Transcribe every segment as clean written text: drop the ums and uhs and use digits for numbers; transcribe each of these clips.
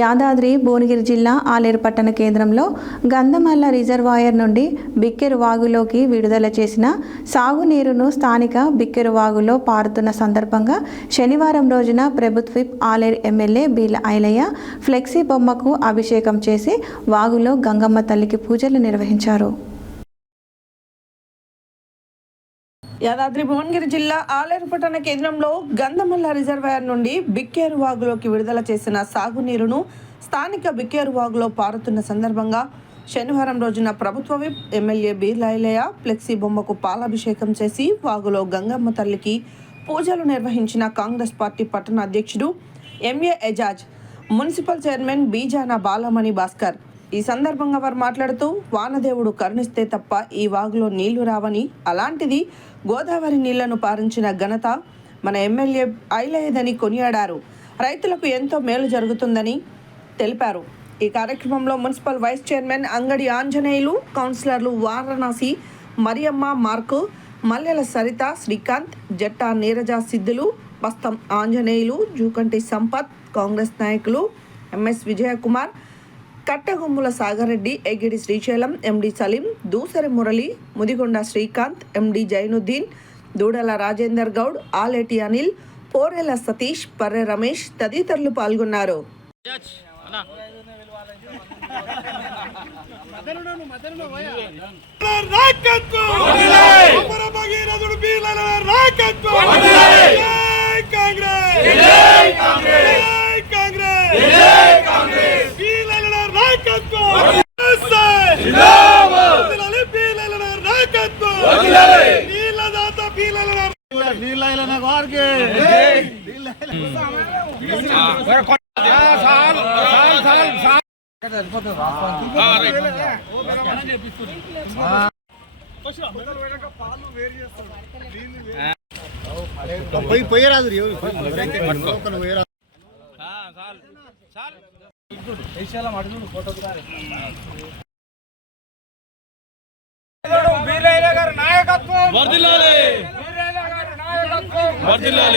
యాదాద్రి భువనగిరి జిల్లా ఆలేరు పట్టణ కేంద్రంలో గంధమల్ల రిజర్వాయర్ నుండి బిక్కెరు వాగులోకి విడుదల చేసిన సాగునీరును స్థానిక బిక్కెరు వాగులో పారుతున్న సందర్భంగా శనివారం రోజున ప్రభుత్వ whip Aleru MLA Beela Ailaiah flexi బొమ్మకు అభిషేకం చేసి వాగులో గంగమ్మ తల్లికి పూజలు నిర్వహించారు. యాదాద్రి భువనగిరి జిల్లా ఆలేరు పట్టణ కేంద్రంలో గంధమల్ల రిజర్వాయర్ నుండి బిక్కేరు వాగులోకి విడుదల చేసిన సాగునీరును స్థానిక బిక్కేరు వాగులో పారుతున్న సందర్భంగా శనివారం రోజున ప్రభుత్వ whip MLA Beela Ailaiah flexi బొమ్మకు పాలాభిషేకం చేసి వాగులో గంగమ్మ తల్లికి పూజలు నిర్వహించిన కాంగ్రెస్ పార్టీ పట్టణ అధ్యక్షుడు MA Ejaz, municipal chairman Bijana Balamani Bhaskar. ఈ సందర్భంగా వారు మాట్లాడుతూ వానదేవుడు కరుణిస్తే తప్ప ఈ వాగులో నీళ్లు రావని, అలాంటిది గోదావరి నీళ్లను పారించిన ఘనత మన ఎమ్మెల్యే ఐలయ్యదని కొనియాడారు. రైతులకు ఎంతో మేలు జరుగుతుందని తెలిపారు. ఈ కార్యక్రమంలో మున్సిపల్ వైస్ చైర్మన్ అంగడి ఆంజనేయులు, కౌన్సిలర్లు వారణాసి మరియమ్మ, మార్కు, మల్లెల సరిత, శ్రీకాంత్, జట్టా నీరజ సిద్ధులు, బస్తం ఆంజనేయులు, జూకంటి సంపత్, కాంగ్రెస్ నాయకులు ఎంఎస్ విజయకుమార్, కట్టగొమ్ముల సాగరెడ్డి, ఎగిడి శ్రీశైలం, ఎండి సలీం, దూసరి మురళి, ముదిగొండ శ్రీకాంత్, ఎండి జైనుద్దీన్, దూడల రాజేందర్ గౌడ్, ఆలేటి అనిల్, పోరెల సతీష్, పర్రె రమేష్ తదితరులు పాల్గొన్నారు. పోయరాదు నాయకత్వం వర్ధిల్లాలి.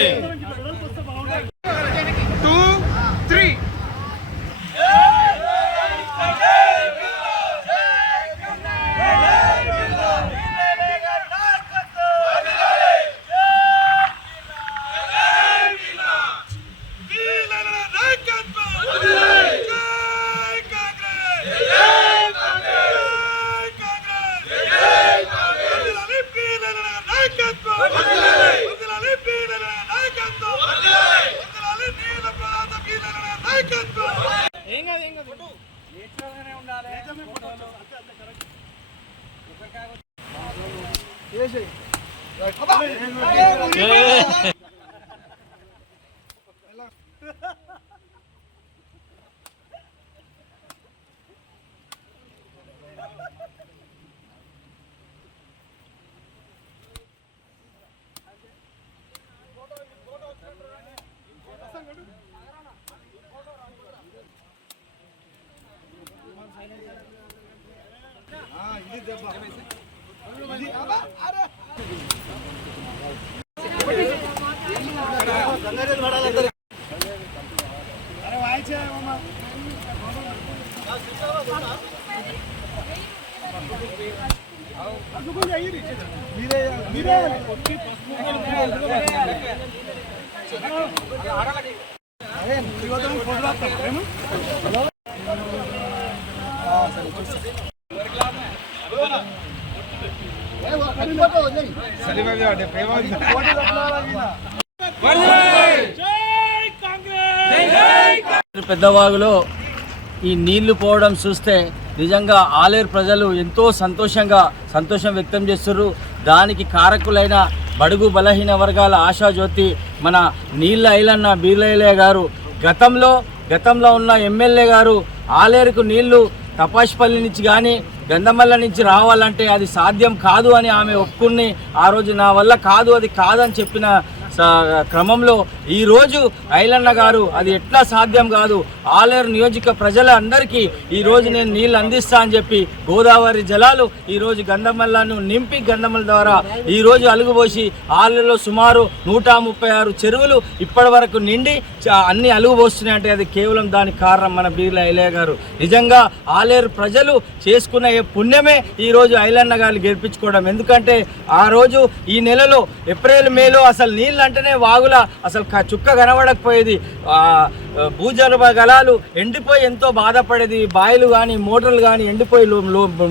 పెద్దవాగులో ఈ నీళ్లు పోవడం చూస్తే నిజంగా ఆలేరు ప్రజలు ఎంతో సంతోషం వ్యక్తం చేస్తున్నారు. దానికి కారకులైన బడుగు బలహీన వర్గాల ఆశాజ్యోతి మన నీళ్ళ ఐలన్న బీల ఐలయ్య గారు గతంలో ఉన్న ఎమ్మెల్యే గారు ఆలేరుకు నీళ్లు తపాష్పల్లి నుంచి కానీ గంధమల్ల నుంచి రావాలంటే అది సాధ్యం కాదు అని ఆమె ఒప్పుకుని ఆ రోజు నా వల్ల కాదు, అది కాదని చెప్పిన క్రమంలో ఈరోజు ఐలన్న గారు అది ఎట్లా సాధ్యం కాదు, ఆలేరు నియోజక ప్రజలందరికీ ఈరోజు నేను నీళ్ళు అందిస్తా అని చెప్పి గోదావరి జలాలు ఈరోజు గంధమల్లను నింపి గంధమల్ల ద్వారా ఈరోజు అలుగుపోసి ఆలేరులో సుమారు 136 చెరువులు ఇప్పటి వరకు నిండి అన్ని అలుగుపోస్తున్నాయి. అంటే అది కేవలం దానికి కారణం మన బీర్ల ఐలయ్య గారు. నిజంగా ఆలేరు ప్రజలు చేసుకున్న పుణ్యమే ఈరోజు ఐలన్న గారిని గెలిపించుకోవడం. ఎందుకంటే ఆ రోజు ఈ నెలలో ఏప్రిల్ మేలో అసలు నీళ్ళు అంటేనే వాగుల అసలు చుక్క కనబడకపోయేది. భూజల గలాలు ఎండిపోయి ఎంతో బాధపడేది. బాయిలు కానీ మోటార్లు కానీ ఎండిపోయి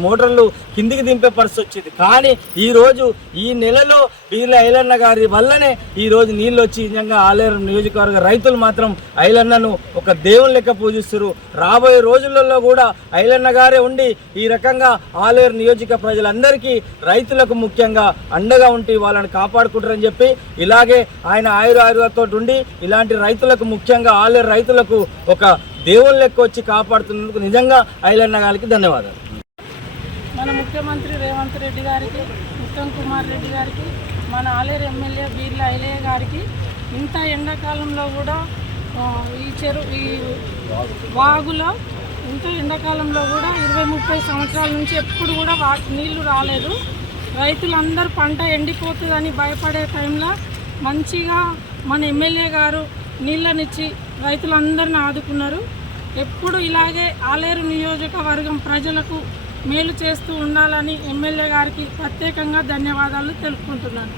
మోటార్లు కిందికి దింపే పరిస్థితి వచ్చింది. కానీ ఈరోజు ఈ నెలలో బీర్ల ఐలన్న గారి వల్లనే ఈరోజు నీళ్ళు వచ్చి నిజంగా ఆలేరు నియోజకవర్గ రైతులు మాత్రం ఐలన్నను ఒక దేవుని లెక్క పూజిస్తారు. రాబోయే రోజులలో కూడా ఐలన్న గారే ఉండి ఈ రకంగా ఆలేరు నియోజక ప్రజలందరికీ రైతులకు ముఖ్యంగా అండగా ఉండి వాళ్ళని కాపాడుకుంటారని చెప్పి ఇలాగే ఆయన ఆయుర్తో ఉండి ఇలాంటి రైతులకు ముఖ్యంగా ఆలేరు రైతులకు ఒక దేవుని లెక్క వచ్చి కాపాడుతున్నందుకు నిజంగా ఐలన్న గారికి ధన్యవాదాలు. మన ముఖ్యమంత్రి రేవంత్ రెడ్డి గారికి, ఉత్తమ్ కుమార్ రెడ్డి గారికి, మన ఆలేరు ఎమ్మెల్యే బీర్ల ఐలయ్య గారికి ఇంత ఎండాకాలంలో కూడా ఈ వాగులో ఇంత ఎండాకాలంలో కూడా 20-30 సంవత్సరాల నుంచి ఎప్పుడు కూడా నీళ్లు రాలేదు. రైతులందరూ పంట ఎండిపోతుందని భయపడే టైంలో మంచిగా మన ఎమ్మెల్యే గారు నీళ్ళనిచ్చి రైతులందరిని ఆదుకున్నారు. ఎప్పుడు ఇలాగే ఆలేరు నియోజకవర్గం ప్రజలకు మేలు చేస్తూ ఉండాలని ఎమ్మెల్యే గారికి ప్రత్యేకంగా ధన్యవాదాలు తెలుపుకుంటున్నాను.